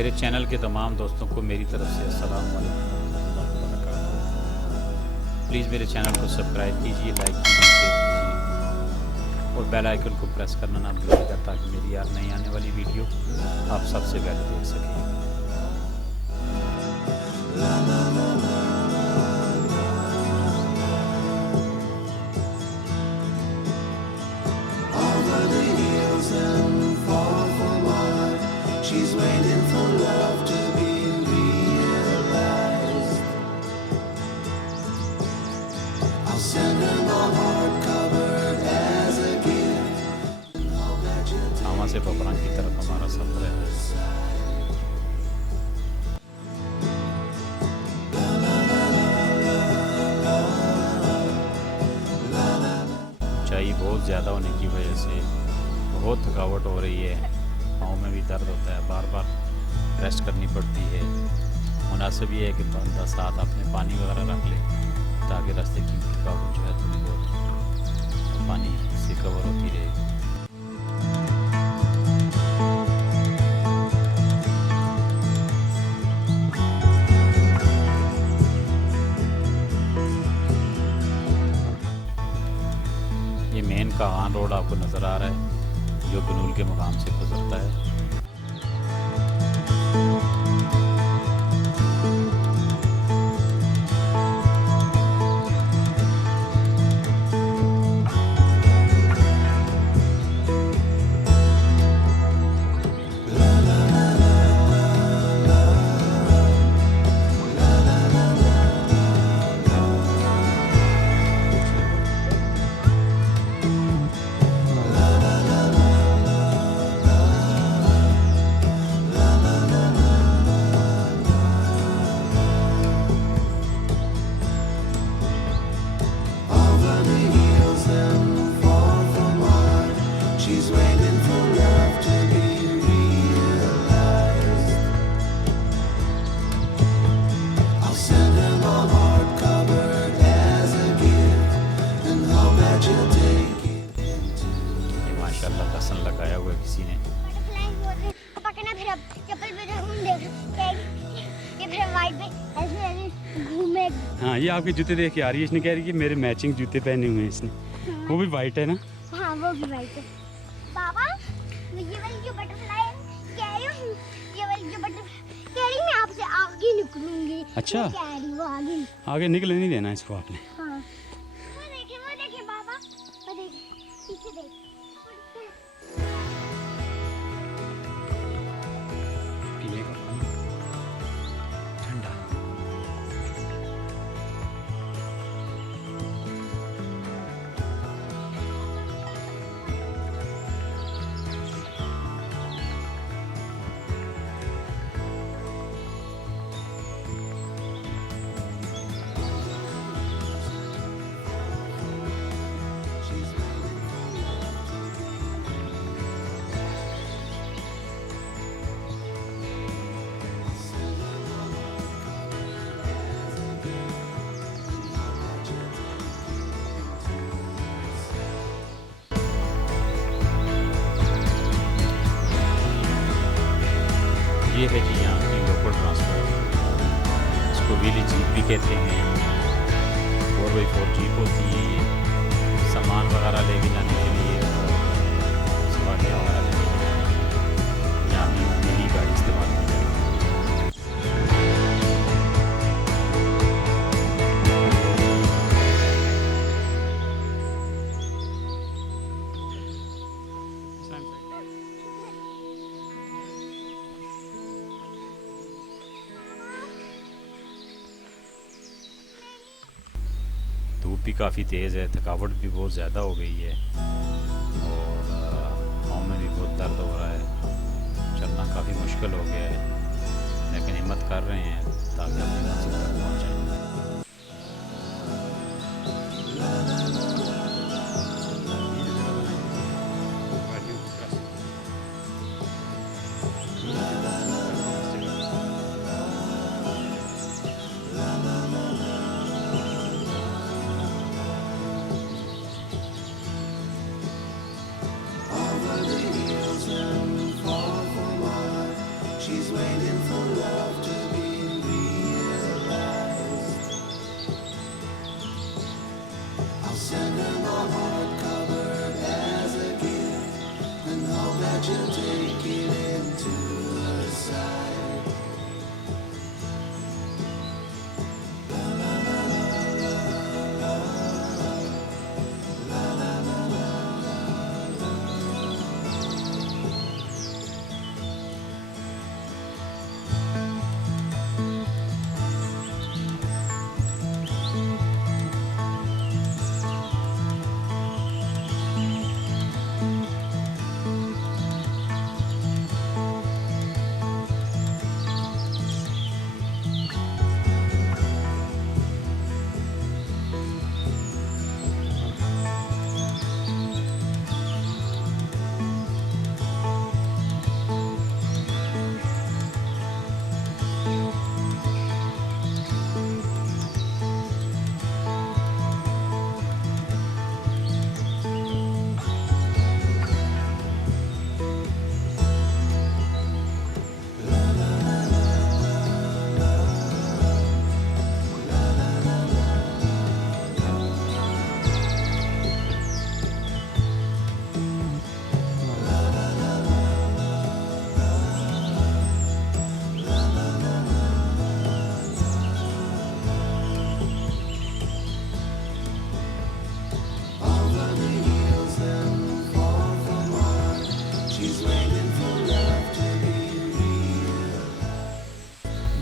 मेरे चैनल के तमाम दोस्तों को मेरी तरफ से अस्सलाम वालेकुम रहमतुल्लाहि व बरकातहू। प्लीज़ मेरे चैनल को सब्सक्राइब कीजिए, लाइक कीजिए, शेयर कीजिए और बेल आइकन को प्रेस करना ना भूलिएगा ताकि मेरी यार नई आने वाली वीडियो आप सबसे पहले देख सकें। She's waiting for love to be realized. I'll send her my heart covered as a gift. आमा से पपरा की तरफ हमारा सफ़र है। ऊंचाई बहुत ज़्यादा होने की वजह से बहुत थकावट हो रही है, पाँव में भी दर्द होता है, बार बार रेस्ट करनी पड़ती है। मुनासिब ये है कि बंदा साथ अपने पानी वगैरह रख ले ताकि रास्ते की थकावट जो है थोड़ी बहुत पानी से कवर होती रहे। ये मेन कागान रोड आपको नज़र आ रहा है जो बनूल के मुकाम से गुजरता है। She's waiting for love to be realized. I'll send her my heart covered as a gift and hope that you'll take it. ये माशाल्लाह लहसुन लगाया हुआ है किसी ने। पकड़ना फिर अब चप्पल पे ये फिर वाइट पे ऐसे ऐसे घूमे। हाँ, ये आपके जूते देख के आ रही है, इसने कह रही है कि मेरे मैचिंग जूते पहने हुए हैं इसने। वो भी वाइट है ना? हाँ वो भी वाइट है। बाबा ये वाली जो बटरफ्लाई है कह रही हूँ, ये वाली जो बटरफ्लाई कह रही मैं आपसे आगे निकलूंगी। अच्छा, कह रही वो आगे आगे निकलने नहीं देना इसको आपने। हाँ वो देखे बाबा, वो देखे पीछे देख। पीने का पानी ठंडा। ये है जी यहाँ की लोकल ट्रांसपोर्ट, इसको व्हीली जीप भी कहते हैं। 4x4 जीप होती है, ये सामान वगैरह लेके जाने के लिए और सवारियाँ वगैरह लेके जाने के लिए यहाँ भी व्हीली गाड़ी इस्तेमाल की जाती है। धूप भी काफ़ी तेज़ है, थकावट भी बहुत ज़्यादा हो गई है और पाँव में भी बहुत दर्द हो रहा है, चलना काफ़ी मुश्किल हो गया है, लेकिन हिम्मत कर रहे हैं ताकि अपनी मंजिल तक पहुँच जाएं। She's waiting my heart covered as a gift, and hope that you'll take it into the side.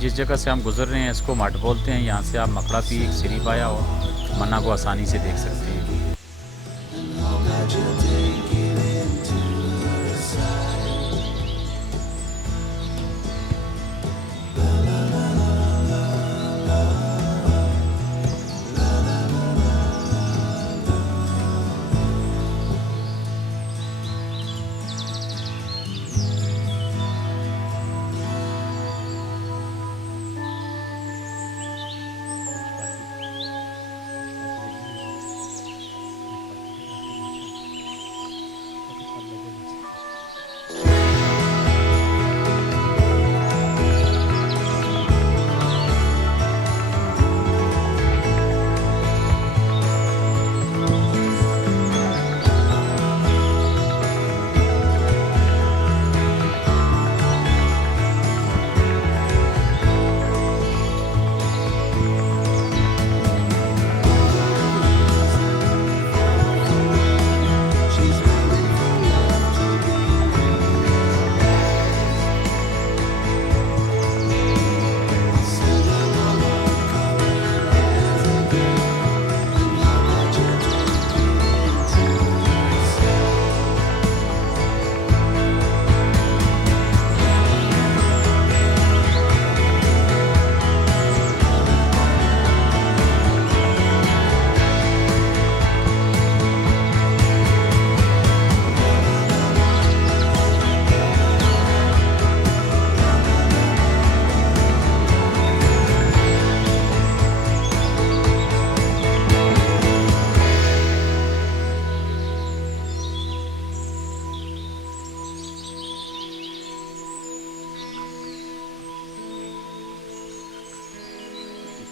जिस जगह से हम गुजर रहे हैं इसको मठ बोलते हैं। यहाँ से आप मकड़ा की एक सीढ़ी पाया और मन्ना को आसानी से देख सकते हैं। That you'll take it into the side.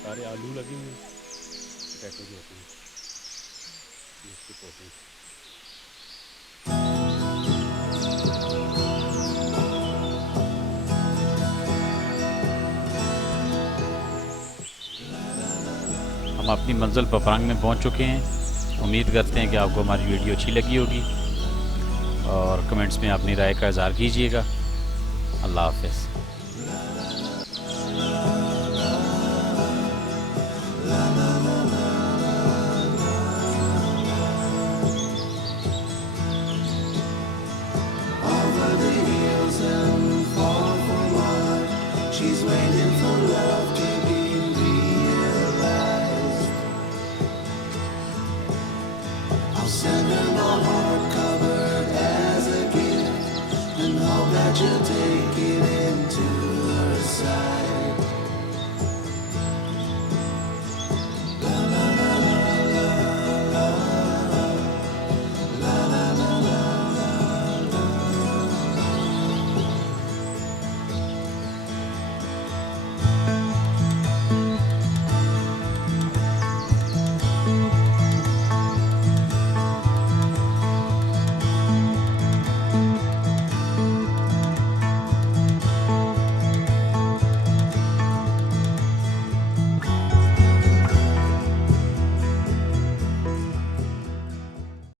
सारे आलू लगे हुए पोटैटो जो होते हैं इसके पौधे। हम अपनी मंजिल पपरांग में पहुंच चुके हैं। उम्मीद करते हैं कि आपको हमारी वीडियो अच्छी लगी होगी और कमेंट्स में अपनी राय का इज़हार कीजिएगा। अल्लाह हाफ़िज़। Over the hills and far from home, she's waiting for love to be realized. I'll send her my heart